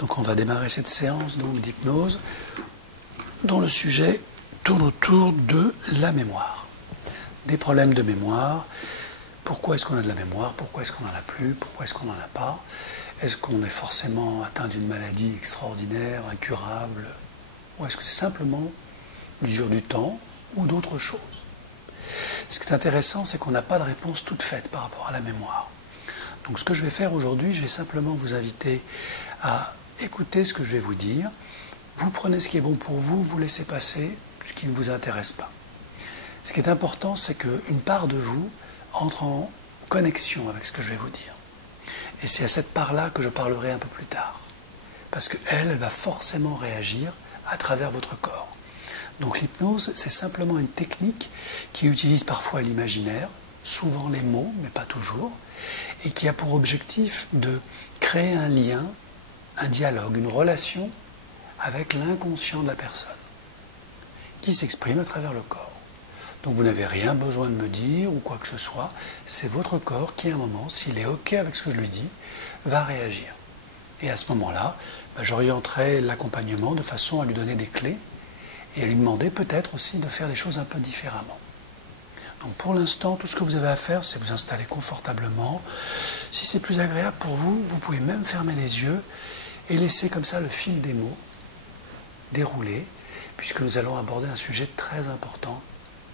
Donc on va démarrer cette séance d'hypnose dont le sujet tourne autour de la mémoire. Des problèmes de mémoire. Pourquoi est-ce qu'on a de la mémoire? Pourquoi est-ce qu'on n'en a plus? Pourquoi est-ce qu'on n'en a pas? Est-ce qu'on est forcément atteint d'une maladie extraordinaire, incurable? Ou est-ce que c'est simplement l'usure du temps ou d'autres choses? Ce qui est intéressant, c'est qu'on n'a pas de réponse toute faite par rapport à la mémoire. Donc ce que je vais faire aujourd'hui, je vais simplement vous inviter à écouter ce que je vais vous dire. Vous prenez ce qui est bon pour vous, vous laissez passer ce qui ne vous intéresse pas. Ce qui est important, c'est qu'une part de vous entre en connexion avec ce que je vais vous dire. Et c'est à cette part-là que je parlerai un peu plus tard. Parce qu'elle va forcément réagir à travers votre corps. Donc l'hypnose, c'est simplement une technique qui utilise parfois l'imaginaire, souvent les mots, mais pas toujours, et qui a pour objectif de créer un lien, un dialogue, une relation avec l'inconscient de la personne, qui s'exprime à travers le corps. Donc vous n'avez rien besoin de me dire ou quoi que ce soit, c'est votre corps qui à un moment, s'il est OK avec ce que je lui dis, va réagir. Et à ce moment-là, j'orienterai l'accompagnement de façon à lui donner des clés et à lui demander peut-être aussi de faire les choses un peu différemment. Donc pour l'instant, tout ce que vous avez à faire, c'est vous installer confortablement. Si c'est plus agréable pour vous, vous pouvez même fermer les yeux et laisser comme ça le fil des mots dérouler, puisque nous allons aborder un sujet très important,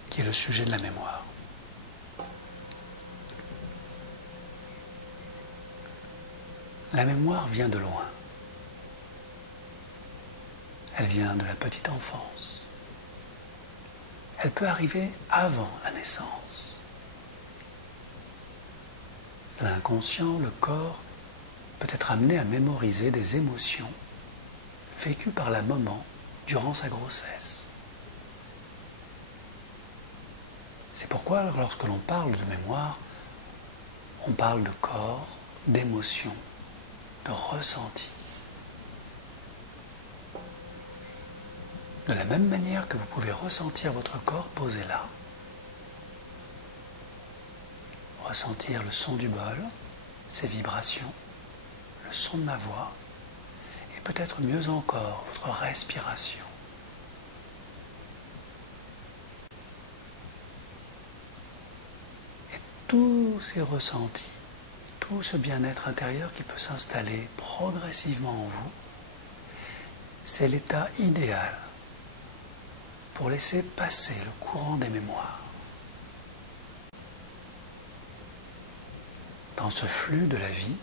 qui est le sujet de la mémoire. La mémoire vient de loin. Elle vient de la petite enfance. Elle peut arriver avant la naissance. L'inconscient, le corps, peut être amené à mémoriser des émotions vécues par la maman durant sa grossesse. C'est pourquoi lorsque l'on parle de mémoire, on parle de corps, d'émotions, de ressenti. De la même manière que vous pouvez ressentir votre corps posé là, ressentir le son du bol, ses vibrations, le son de ma voix, et peut-être mieux encore votre respiration. Et tous ces ressentis, tout ce bien-être intérieur qui peut s'installer progressivement en vous, c'est l'état idéal pour laisser passer le courant des mémoires. Dans ce flux de la vie,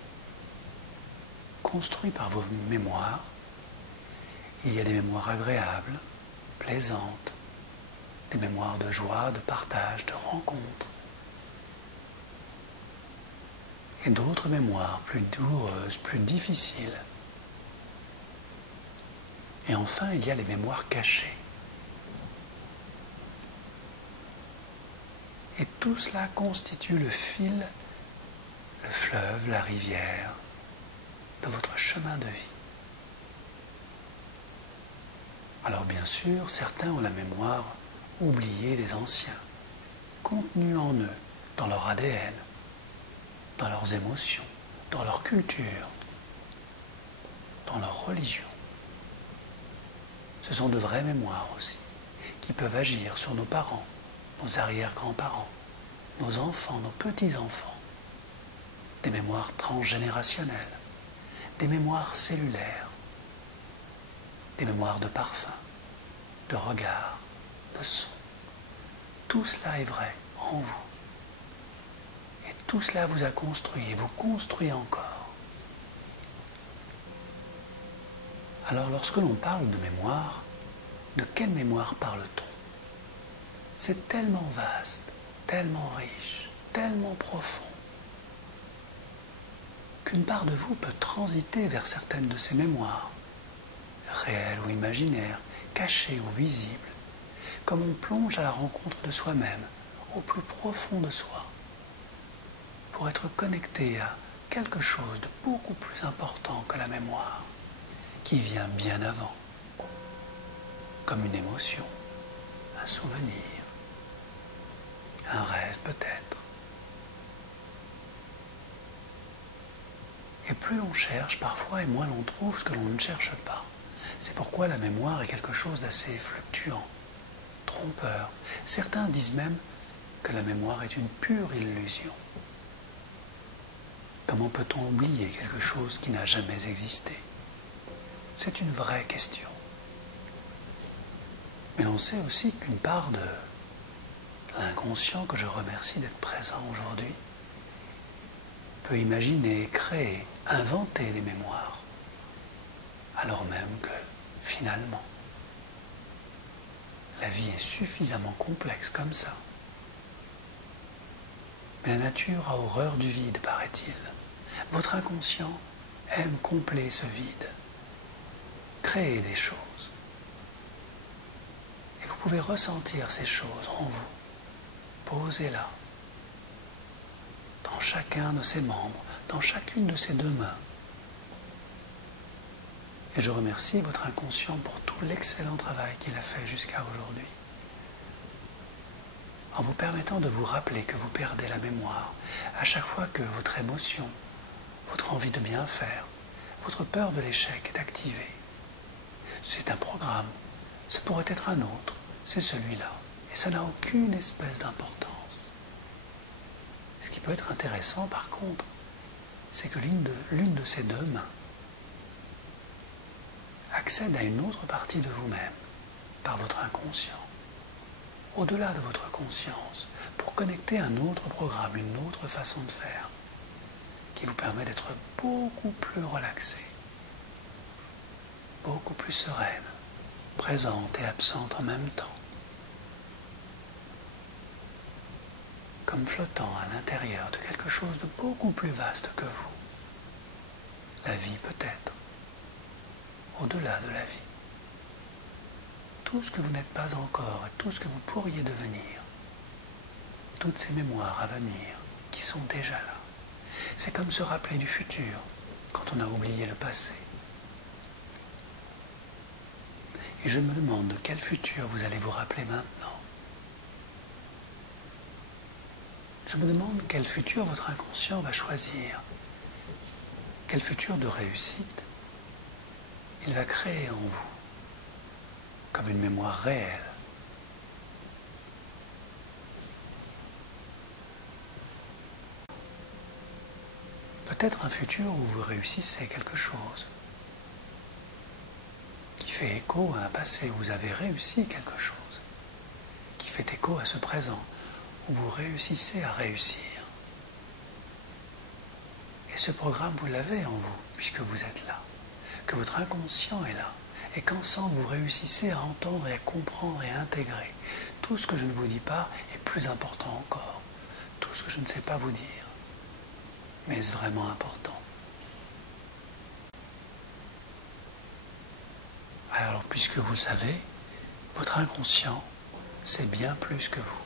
construit par vos mémoires, il y a des mémoires agréables, plaisantes, des mémoires de joie, de partage, de rencontre, et d'autres mémoires plus douloureuses, plus difficiles. Et enfin, il y a les mémoires cachées. Et tout cela constitue le fil, le fleuve, la rivière de votre chemin de vie. Alors bien sûr, certains ont la mémoire oubliée des anciens, contenue en eux, dans leur ADN, dans leurs émotions, dans leur culture, dans leur religion. Ce sont de vraies mémoires aussi, qui peuvent agir sur nos parents, nos arrière-grands-parents, nos enfants, nos petits-enfants, des mémoires transgénérationnelles, des mémoires cellulaires, des mémoires de parfum, de regard, de son. Tout cela est vrai en vous. Et tout cela vous a construit et vous construit encore. Alors lorsque l'on parle de mémoire, de quelle mémoire parle-t-on? C'est tellement vaste, tellement riche, tellement profond, qu'une part de vous peut transiter vers certaines de ces mémoires, réelles ou imaginaires, cachées ou visibles, comme on plonge à la rencontre de soi-même, au plus profond de soi, pour être connecté à quelque chose de beaucoup plus important que la mémoire, qui vient bien avant, comme une émotion, un souvenir, un rêve peut-être. Et plus l'on cherche parfois, et moins l'on trouve ce que l'on ne cherche pas. C'est pourquoi la mémoire est quelque chose d'assez fluctuant, trompeur. Certains disent même que la mémoire est une pure illusion. Comment peut-on oublier quelque chose qui n'a jamais existé? C'est une vraie question. Mais l'on sait aussi qu'une part de l'inconscient, que je remercie d'être présent aujourd'hui, peut imaginer, créer, inventer des mémoires, alors même que, finalement, la vie est suffisamment complexe comme ça. Mais la nature a horreur du vide, paraît-il. Votre inconscient aime combler ce vide, créer des choses. Et vous pouvez ressentir ces choses en vous. Posez-la dans chacun de ses membres, dans chacune de ses deux mains. Et je remercie votre inconscient pour tout l'excellent travail qu'il a fait jusqu'à aujourd'hui. En vous permettant de vous rappeler que vous perdez la mémoire à chaque fois que votre émotion, votre envie de bien faire, votre peur de l'échec est activée. C'est un programme, ça pourrait être un autre, c'est celui-là, et ça n'a aucune espèce d'importance. Ce qui peut être intéressant par contre, c'est que l'une de ces deux mains accède à une autre partie de vous-même par votre inconscient, au-delà de votre conscience, pour connecter un autre programme, une autre façon de faire, qui vous permet d'être beaucoup plus relaxé, beaucoup plus sereine, présente et absente en même temps, comme flottant à l'intérieur de quelque chose de beaucoup plus vaste que vous. La vie peut-être, au-delà de la vie. Tout ce que vous n'êtes pas encore et tout ce que vous pourriez devenir, toutes ces mémoires à venir qui sont déjà là. C'est comme se rappeler du futur quand on a oublié le passé. Et je me demande de quel futur vous allez vous rappeler maintenant. Je me demande quel futur votre inconscient va choisir. Quel futur de réussite il va créer en vous, comme une mémoire réelle. Peut-être un futur où vous réussissez quelque chose, qui fait écho à un passé où vous avez réussi quelque chose, qui fait écho à ce présent où vous réussissez à réussir. Et ce programme, vous l'avez en vous, puisque vous êtes là, que votre inconscient est là, et qu'ensemble vous réussissez à entendre et à comprendre et à intégrer. Tout ce que je ne vous dis pas est plus important encore. Tout ce que je ne sais pas vous dire. Mais est-ce vraiment important? Alors, puisque vous le savez, votre inconscient, c'est bien plus que vous.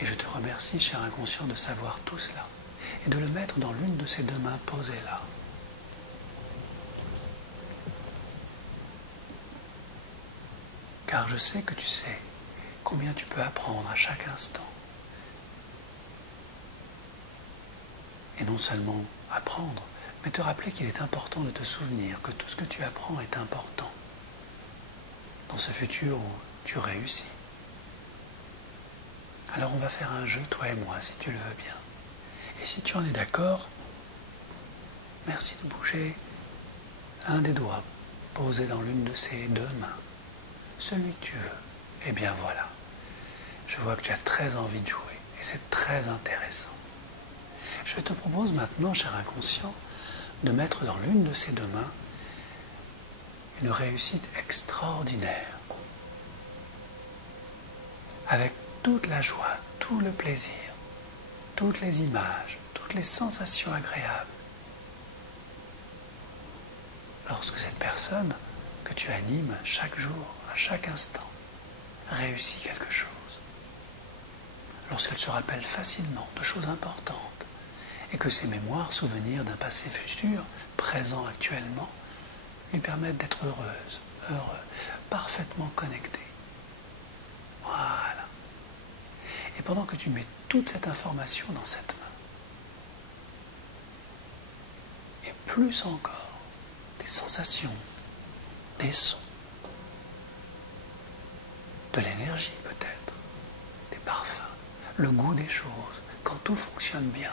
Et je te remercie, cher inconscient, de savoir tout cela, et de le mettre dans l'une de ces deux mains posées là. Car je sais que tu sais combien tu peux apprendre à chaque instant. Et non seulement apprendre, mais te rappeler qu'il est important de te souvenir que tout ce que tu apprends est important dans ce futur où tu réussis. Alors on va faire un jeu, toi et moi, si tu le veux bien. Et si tu en es d'accord, merci de bouger un des doigts posé dans l'une de ces deux mains. Celui que tu veux. Eh bien voilà. Je vois que tu as très envie de jouer. Et c'est très intéressant. Je te propose maintenant, cher inconscient, de mettre dans l'une de ces deux mains une réussite extraordinaire. Avec toute la joie, tout le plaisir, toutes les images, toutes les sensations agréables. Lorsque cette personne que tu animes chaque jour, à chaque instant, réussit quelque chose. Lorsqu'elle se rappelle facilement de choses importantes et que ses mémoires, souvenirs d'un passé futur, présent actuellement, lui permettent d'être heureuse, heureux, parfaitement connecté. Voilà. Et pendant que tu mets toute cette information dans cette main, et et plus encore des sensations, des sons, de l'énergie peut-être, des parfums, le goût des choses, quand tout fonctionne bien.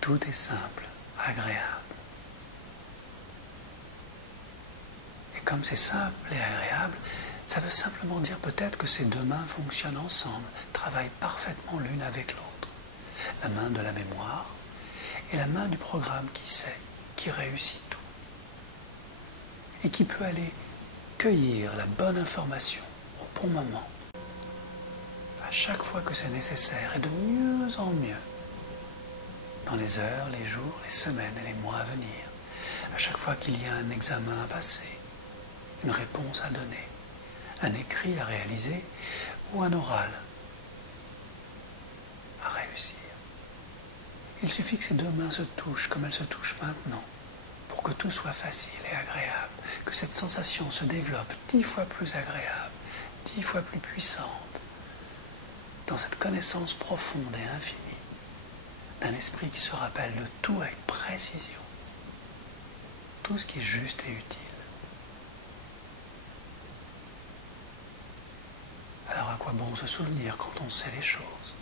Tout est simple, agréable. Et comme c'est simple et agréable, ça veut simplement dire peut-être que ces deux mains fonctionnent ensemble, travaillent parfaitement l'une avec l'autre. La main de la mémoire et la main du programme qui sait, qui réussit tout. Et qui peut aller cueillir la bonne information au bon moment, à chaque fois que c'est nécessaire et de mieux en mieux, dans les heures, les jours, les semaines et les mois à venir, à chaque fois qu'il y a un examen à passer, une réponse à donner, un écrit à réaliser ou un oral à réussir. Il suffit que ces deux mains se touchent comme elles se touchent maintenant, pour que tout soit facile et agréable, que cette sensation se développe 10 fois plus agréable, 10 fois plus puissante, dans cette connaissance profonde et infinie, d'un esprit qui se rappelle de tout avec précision, tout ce qui est juste et utile. Alors à quoi bon se souvenir quand on sait les choses?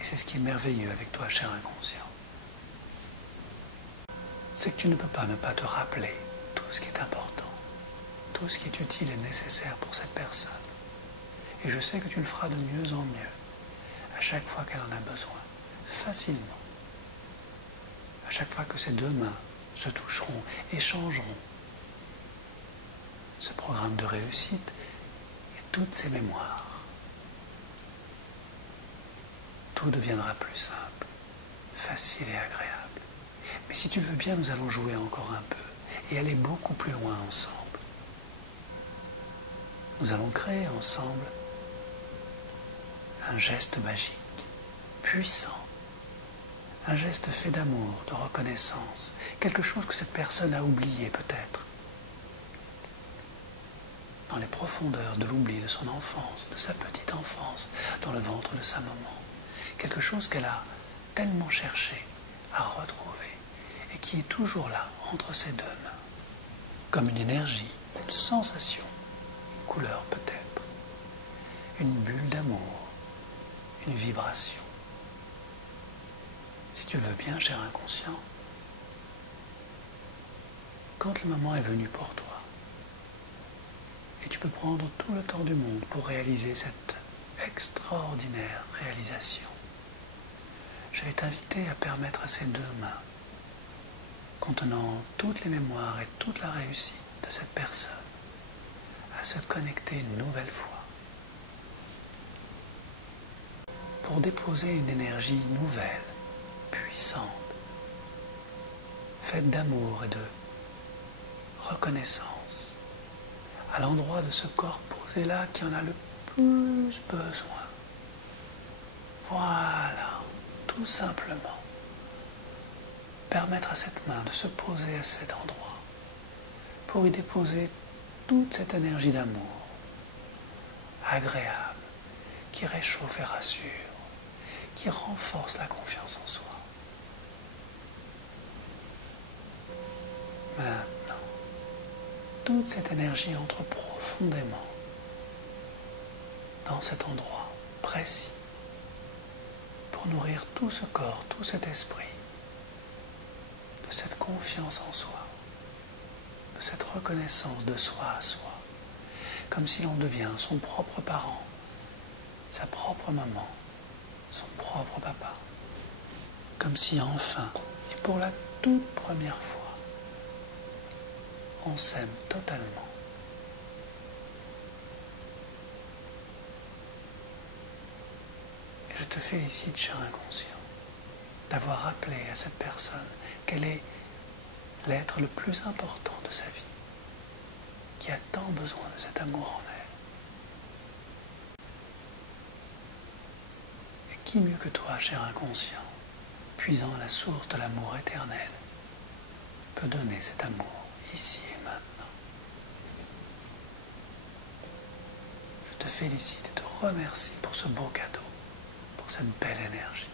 Et c'est ce qui est merveilleux avec toi, cher inconscient. C'est que tu ne peux pas ne pas te rappeler tout ce qui est important, tout ce qui est utile et nécessaire pour cette personne. Et je sais que tu le feras de mieux en mieux, à chaque fois qu'elle en a besoin, facilement. À chaque fois que ces deux mains se toucheront, échangeront ce programme de réussite et toutes ces mémoires. Tout deviendra plus simple, facile et agréable. Mais si tu le veux bien, nous allons jouer encore un peu et aller beaucoup plus loin ensemble. Nous allons créer ensemble un geste magique, puissant, un geste fait d'amour, de reconnaissance, quelque chose que cette personne a oublié peut-être, dans les profondeurs de l'oubli de son enfance, de sa petite enfance, dans le ventre de sa maman, quelque chose qu'elle a tellement cherché à retrouver et qui est toujours là, entre ses deux mains, comme une énergie, une sensation, une couleur peut-être, une bulle d'amour, une vibration. Si tu le veux bien, cher inconscient, quand le moment est venu pour toi, et tu peux prendre tout le temps du monde pour réaliser cette extraordinaire réalisation, je vais t'inviter à permettre à ces deux mains, contenant toutes les mémoires et toute la réussite de cette personne, à se connecter une nouvelle fois, pour déposer une énergie nouvelle, puissante, faite d'amour et de reconnaissance, à l'endroit de ce corps posé là qui en a le plus besoin. Voilà, tout simplement. Permettre à cette main de se poser à cet endroit pour y déposer toute cette énergie d'amour, agréable, qui réchauffe et rassure, qui renforce la confiance en soi. Maintenant, toute cette énergie entre profondément dans cet endroit précis pour nourrir tout ce corps, tout cet esprit de cette confiance en soi, de cette reconnaissance de soi à soi, comme si l'on devient son propre parent, sa propre maman, son propre papa, comme si enfin, et pour la toute première fois, on s'aime totalement. Et je te félicite, cher inconscient, d'avoir rappelé à cette personne qu'elle est l'être le plus important de sa vie, qui a tant besoin de cet amour en elle. Et qui mieux que toi, cher inconscient, puisant à la source de l'amour éternel, peut donner cet amour ici et maintenant. félicite et te remercie pour ce beau cadeau, pour cette belle énergie.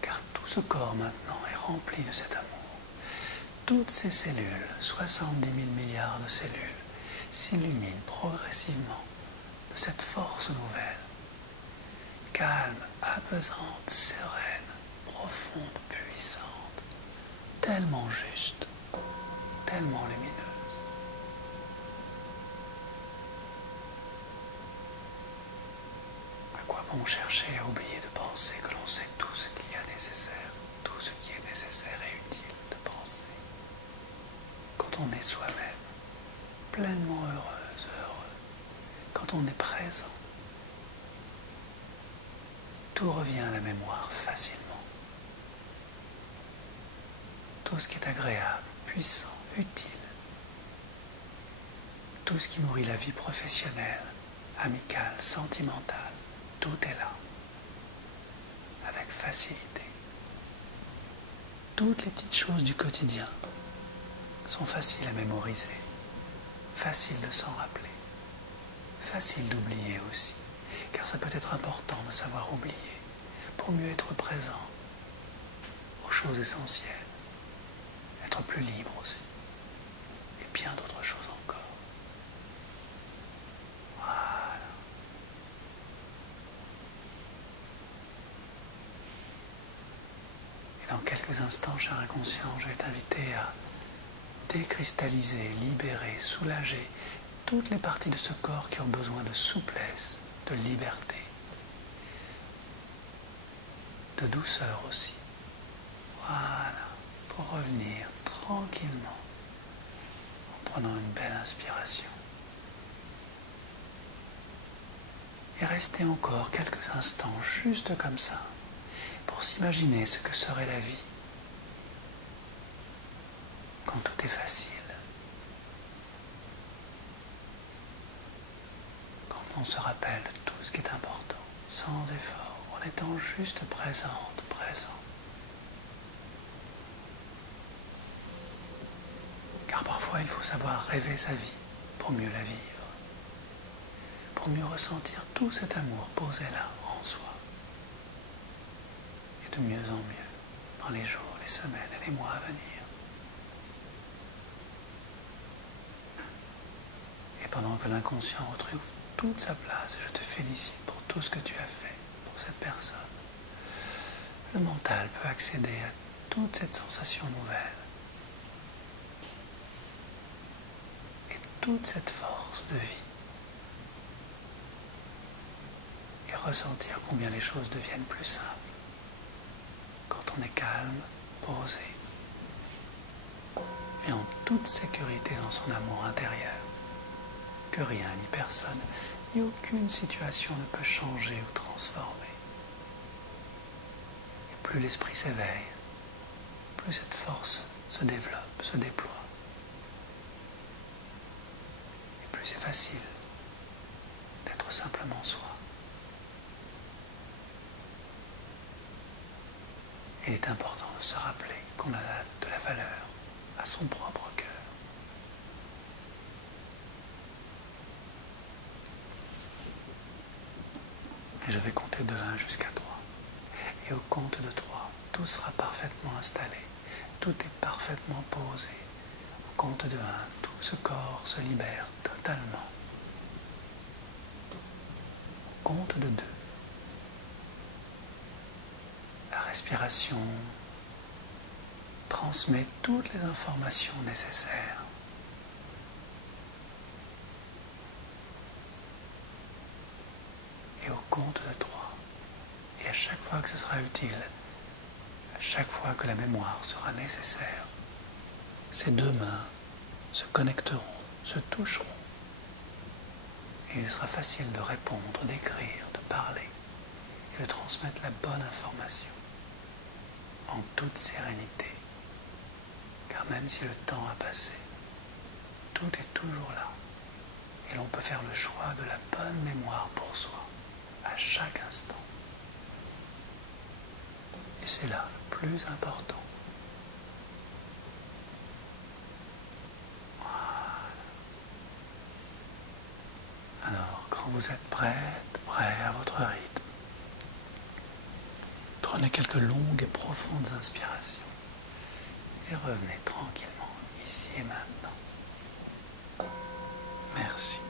Car tout ce corps maintenant est rempli de cet amour. Toutes ces cellules, 70 000 milliards de cellules, s'illuminent progressivement de cette force nouvelle, calme, apaisante, sereine, profonde, puissante, tellement juste, tellement lumineuse. À quoi bon chercher à oublier de penser que l'on sait tout ce qu'il y a nécessaire, tout ce qui est nécessaire et utile de penser. Quand on est soi-même, pleinement heureuse, heureux, quand on est présent, tout revient à la mémoire facilement. Tout ce qui est agréable, puissant, utile, tout ce qui nourrit la vie professionnelle, amicale, sentimentale, tout est là, avec facilité. Toutes les petites choses du quotidien sont faciles à mémoriser, faciles de s'en rappeler, faciles d'oublier aussi, car ça peut être important de savoir oublier pour mieux être présent aux choses essentielles, être plus libre aussi, et bien d'autres choses encore. Voilà. Et dans quelques instants, cher inconscient, je vais t'inviter à décristalliser, libérer, soulager toutes les parties de ce corps qui ont besoin de souplesse, de liberté, de douceur aussi. Voilà, pour revenir tranquillement en prenant une belle inspiration. Et rester encore quelques instants juste comme ça pour s'imaginer ce que serait la vie quand tout est facile. Quand on se rappelle tout ce qui est important, sans effort, en étant juste présente, présent. Car parfois il faut savoir rêver sa vie pour mieux la vivre, pour mieux ressentir tout cet amour posé là en soi. Et de mieux en mieux dans les jours, les semaines et les mois à venir. Et pendant que l'inconscient retrouve toute sa place, et je te félicite pour tout ce que tu as fait pour cette personne, le mental peut accéder à toute cette sensation nouvelle et toute cette force de vie et ressentir combien les choses deviennent plus simples quand on est calme, posé et en toute sécurité dans son amour intérieur, que rien ni personne ni aucune situation ne peut changer ou transformer. Et plus l'esprit s'éveille, plus cette force se développe, se déploie. Et plus c'est facile d'être simplement soi. Il est important de se rappeler qu'on a de la valeur à son propre cœur. Et je vais compter de 1 jusqu'à 3. Et au compte de 3, tout sera parfaitement installé. Tout est parfaitement posé. Au compte de 1, tout ce corps se libère totalement. Au compte de 2, la respiration transmet toutes les informations nécessaires. Et au compte de 3, et à chaque fois que ce sera utile, à chaque fois que la mémoire sera nécessaire, ces deux mains se connecteront, se toucheront, et il sera facile de répondre, d'écrire, de parler, et de transmettre la bonne information, en toute sérénité, car même si le temps a passé, tout est toujours là, et l'on peut faire le choix de la bonne mémoire pour soi, à chaque instant. Et c'est là le plus important. Voilà. Alors, quand vous êtes prête, prêt à votre rythme, prenez quelques longues et profondes inspirations et revenez tranquillement ici et maintenant. Merci.